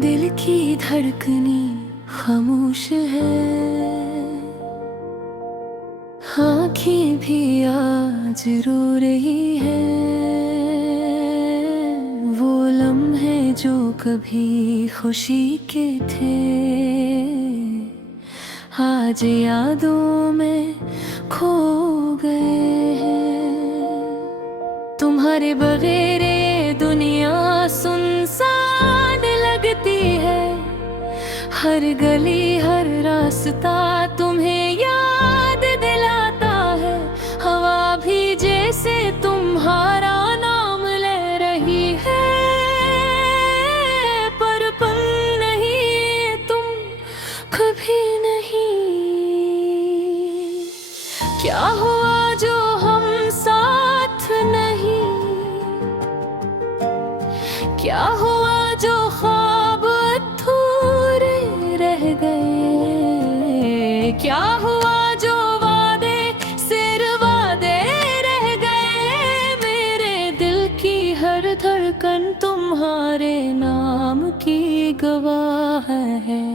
दिल की धड़कनी खामोश है, आँखें भी आज रो रही है। वो लम्हे जो कभी खुशी के थे, आज यादों में खो गए हैं। तुम्हारे बगैर ये दुनिया सुनसान लगती है। हर गली हर रास्ता तुम्हें याद दिलाता है। हवा भी जैसे तुम्हारा नाम ले रही है, पर पल नहीं तुम कभी नहीं। क्या हुआ जो हम साथ नहीं? क्या हुआ जो ख्वाब अधूरे रह गए? क्या हुआ जो वादे सिर्फ वादे रह गए? मेरे दिल की हर धड़कन तुम्हारे नाम की गवाह है।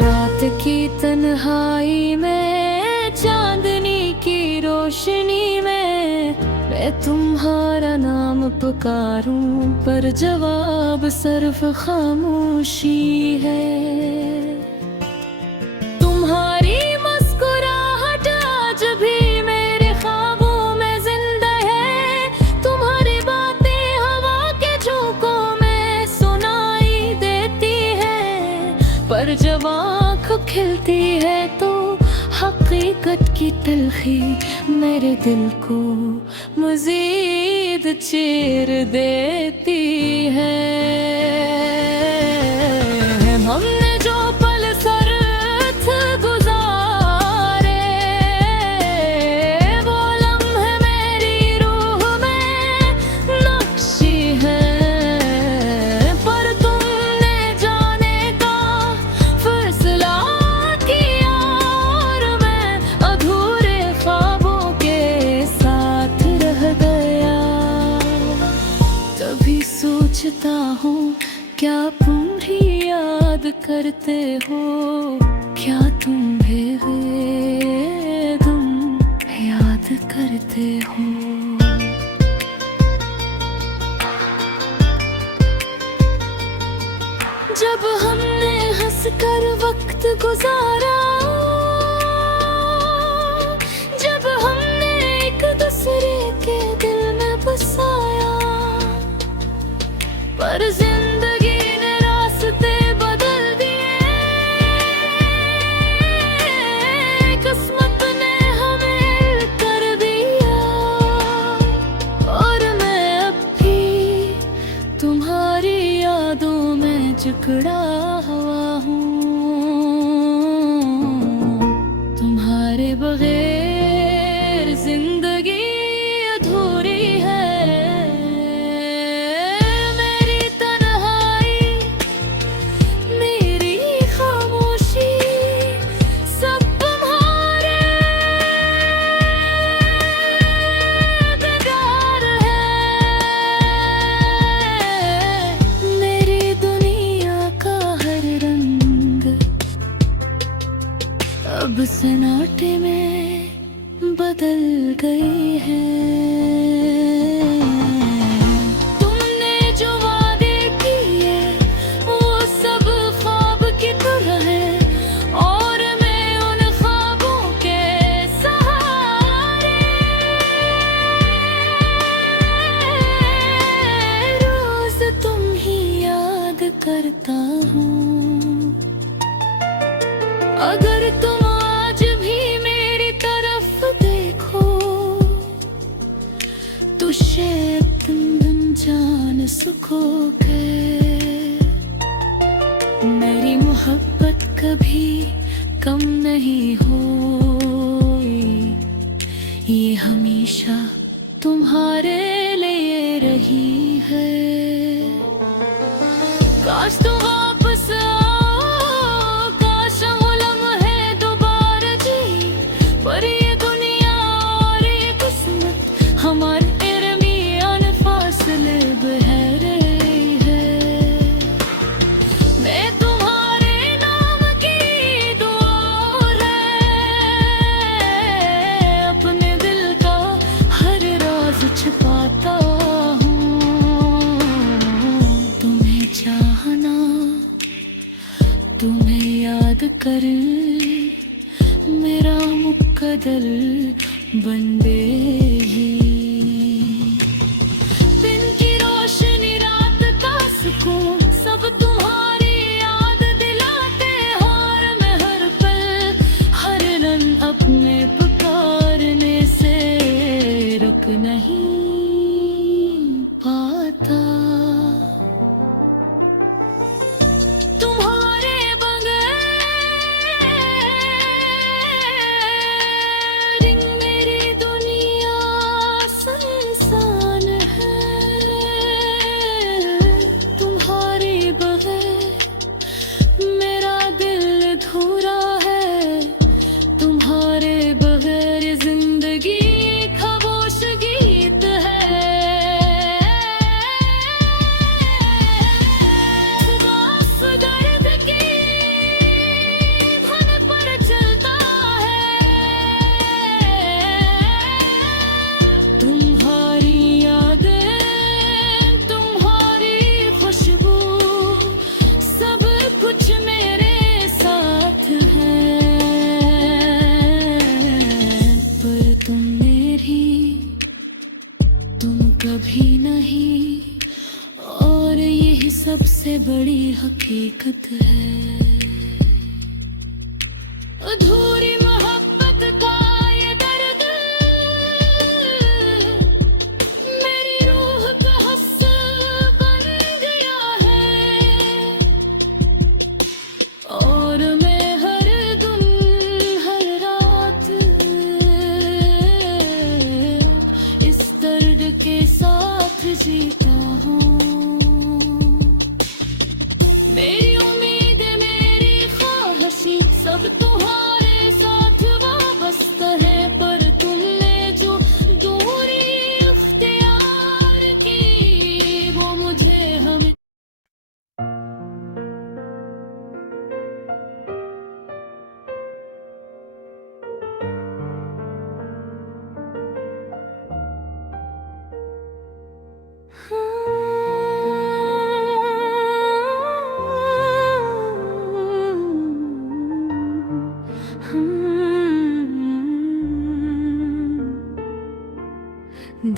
रात की तन्हाई में, चांदनी की रोशनी में, मैं तुम्हारा नाम पुकारूं, पर जवाब सिर्फ खामोशी है। तुम्हारी मुस्कुराहट आज भी मेरे ख्वाबों में जिंदा है। तुम्हारी बातें हवा के झोंकों में सुनाई देती है, पर जब आँख खिलती है तो हकीकत की तलखी मेरे दिल को मजीद चीर देती है। हमने जो पल साथ गुजारे, वो लम्हे मेरी रूह में नक्शी है, पर तुमने जाने का फैसला किया और मैं अधूरे ख्वाबों के साथ रह गया। तभी सोचता हूँ, क्या तुम भी याद करते हो? क्या तुम भी तुम याद करते हो? जब हमने हंसकर वक्त गुजारा, जब हमने एक दूसरे के दिल में बसाया, पर जिंदगी ने रास्ते बदल दिए। किस्मत ने हमें कर दिया, और मैं अब भी तुम्हारी यादों में जकड़ा हुआ हूँ। तुम्हारे बगैर जिंदगी अधूरी है। मेरी तन्हाई, मेरी खामोशी, सब तुम्हारे बेकार है। मेरी दुनिया का हर रंग अब सन्नाटे में बदल गई है। तुमने जो वादे किए वो सब ख्वाब की तरह है, और मैं उन ख्वाबों के सहारे रोज तुम ही याद करता हूँ। अगर तुम आज भी मेरी तरफ देखो, तो शायद तुम जान सकोगे मेरी मोहब्बत कभी कम नहीं हुई। ये हमेशा तुम्हारे लिए रही है। काश तुम वापस आओ, काश कर मेरा मुकद्दर बन दे ही। दिन की रोशनी रात का सुकून सब तुम्हारी याद दिलाते, और मैं हर पल हर रन अपने पुकारने से रुक नहीं पाता। तुम्हारे बगैर मेरी दुनिया सुनसान है, तुम्हारे बगैर मेरा दिल अधूरा है, तुम्हारे बगैर जिंदगी खामोश गीत है। बस दर्द की धुन पर चलता है, तुम्हारी यादें तुम्हारी खुशबू सब कुछ मेरे साथ है। पर तुम मेरी तुम कभी नहीं, और यही सबसे बड़ी हकीकत है। अधूरी मोहब्बत का ये दर्द मेरी रूह का हिस्सा बन गया है, और मैं हर दिन हर रात इस दर्द के साथ जीता हूँ। मेरी उम्मीद मेरी ख्वाहिशी सब तुम्हारे साथ वाबस्ता है, पर तुमने जो दूरी इख्तियार की वो मुझे हमें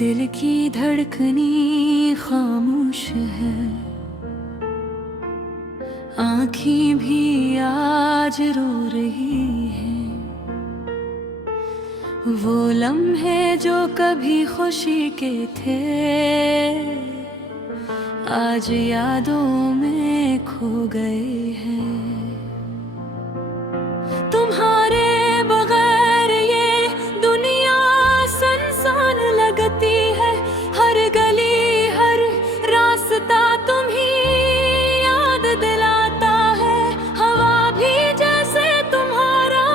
दिल की धड़कनी खामोश है, आँखें भी आज रो रही है। वो लम्हे जो कभी खुशी के थे आज यादों में खो गए हैं। तुम्हारे बगैर ये दुनिया सुनसान लगती है, हर गली हर रास्ता तुम्ही याद दिलाता है। हवा भी जैसे तुम्हारा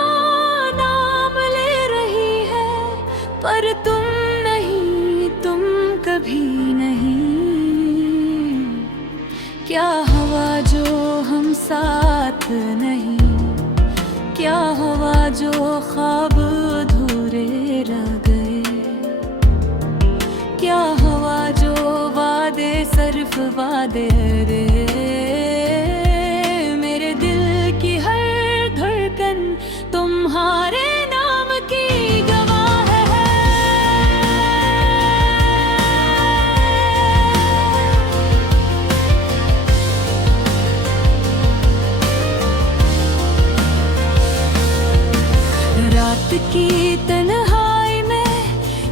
नाम ले रही है, पर तुम नहीं तुम कभी नहीं। क्या हवा जो हम साथ नहीं, क्या हवा जो ख्वाब अधूरे रह गए, क्या हवा जो वादे सिर्फ वादे रे। मेरे दिल की हर धड़कन तुम्हारे नाम की गवाह है। रात की तन्हाई में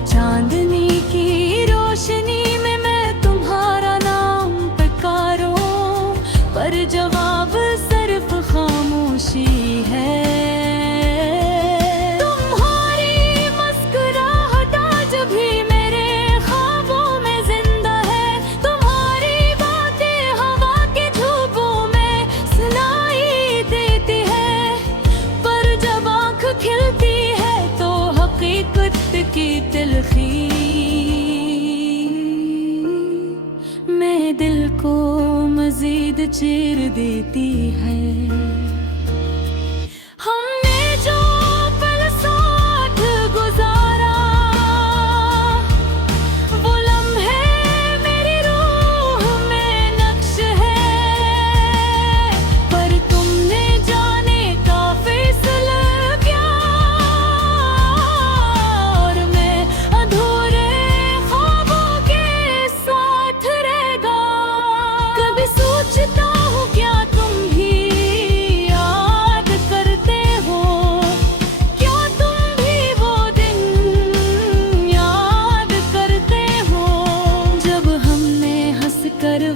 चांदनी की रोशनी में मैं तुम्हारा नाम पुकारूं, पर जवाब सिर्फ खामोशी है। तुम्हारी मुस्कुराहट आज भी मेरे ख्वाबों में जिंदा है, तुम्हारी बातें हवा के झोंकों में सुनाई देती है। पर जब आँख खिलती है तो हकीकत की तिलखी मैं दिल को मजीद चीर देती है। हमने जो पल साथ गुजारा वो लम्हे मेरी रूह में नक्श है, पर तुमने जाने का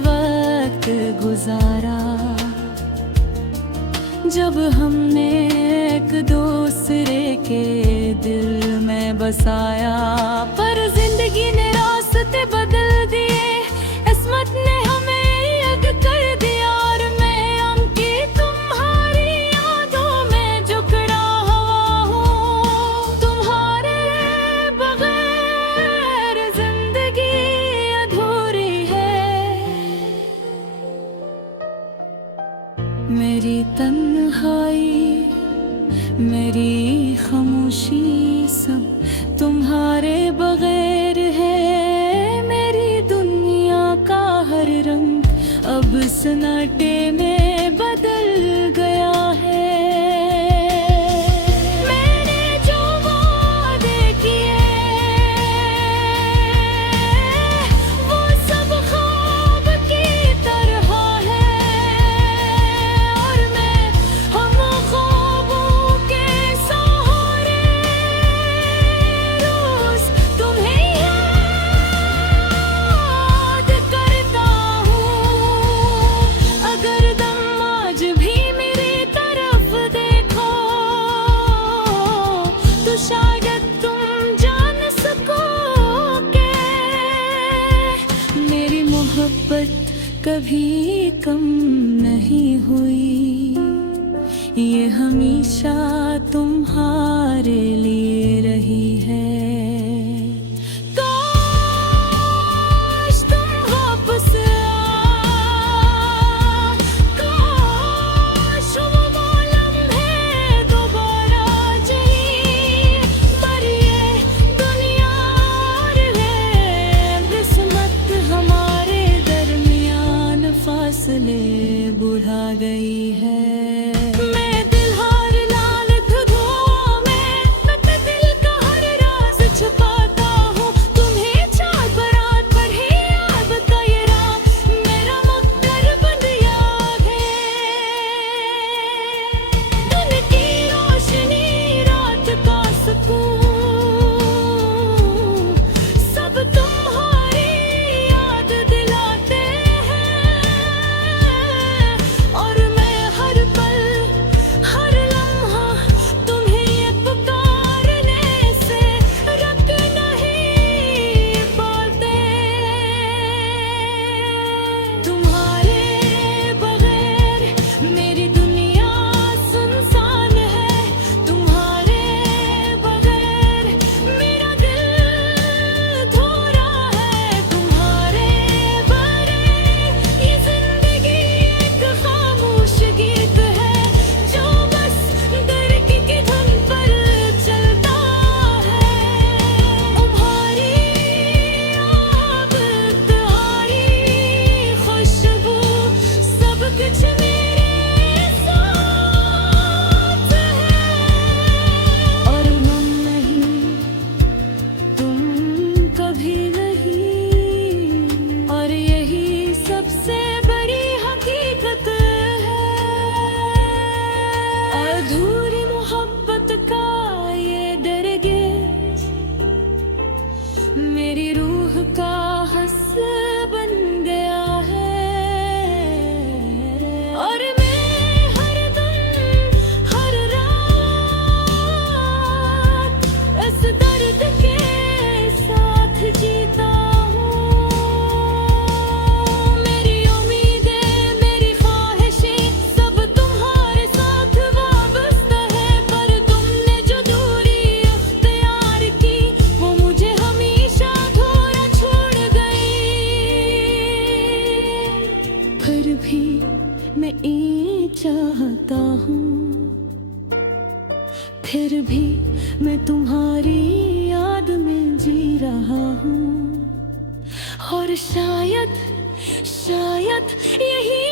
वक्त गुजारा, जब हमने एक दूसरे के दिल में बसाया। पर जिंदगी ने रास्ते बदल दिए, किस्मत ने हमें अलग कर दिया। और मैं अंकी तुम्हारी यादों में जुकड़ा हुआ हूँ। तुम्हारे बगैर जिंदगी अधूरी है। मेरी तन्हाई, मेरी खामोशी सब तुम्हारे बगैर है। मेरी दुनिया का हर रंग अब सन्नाटे में बदल गया है। मैंने जो वादे किए वो सब ख्वाब की तरह है। और मैं हम ख्वाबों के सहारे रोज तुम्हें याद करता हूँ। अगर तुम आज भी मेरी तरफ देखो तो शायद तुम जान सकोगे मेरी मोहब्बत कभी कम नहीं हुई। ये हमेशा तुम्हारे लिए रही है। काश तुम वापस आ, काश वो लम्हे दोबारा जी। पर ये दुनिया और है किस्मत हमारे दरमियान फासले बढ़ा गई है। मैं दिल हार लाल धुआं में दिल का हर राज छुपाता हूँ। तुम्हें चार बरात पर ही याद का ये रात मेरा मकदर बन गया है। दिन की रोशनी रात का सुकून सब तुम्हारी याद दिलाते हैं। और मैं हर पल हर लम्हा तुम्हें ये पुकारने से रख नहीं पाते। तुम्हारे बगैर मेरी दुनिया सुनसान है। तुम्हारे बगैर मेरा दिल थोड़ा है। तुम्हारे बगैर ये जिंदगी एक खामोश गीत है जो बस डर की धुन पर चलता है। तुम्हारी आब, तुम्हारी खुशबू सब कुछ मेरे साथ है। और हम नहीं, तुम कभी नहीं। और यही सबसे बड़ी हकीकत है। अधूरी मोहब्बत का ये दरगेज मेरी रूह का हंस बन गया है। और मैं हर दिन हर रात इस दर्द के साथ जीता हूँ। मेरी उम्मीदें, मेरी ख्वाहिशें सब तुम्हारे साथ वाबस्ता है। पर तुमने जो दूरी अख्तियार की वो मुझे हमेशा अधूरा छोड़ गई। फिर भी मैं ये चाहता हूँ, फिर भी मैं तुम्हारी याद में जी रहा हूँ। और शायद शायद यही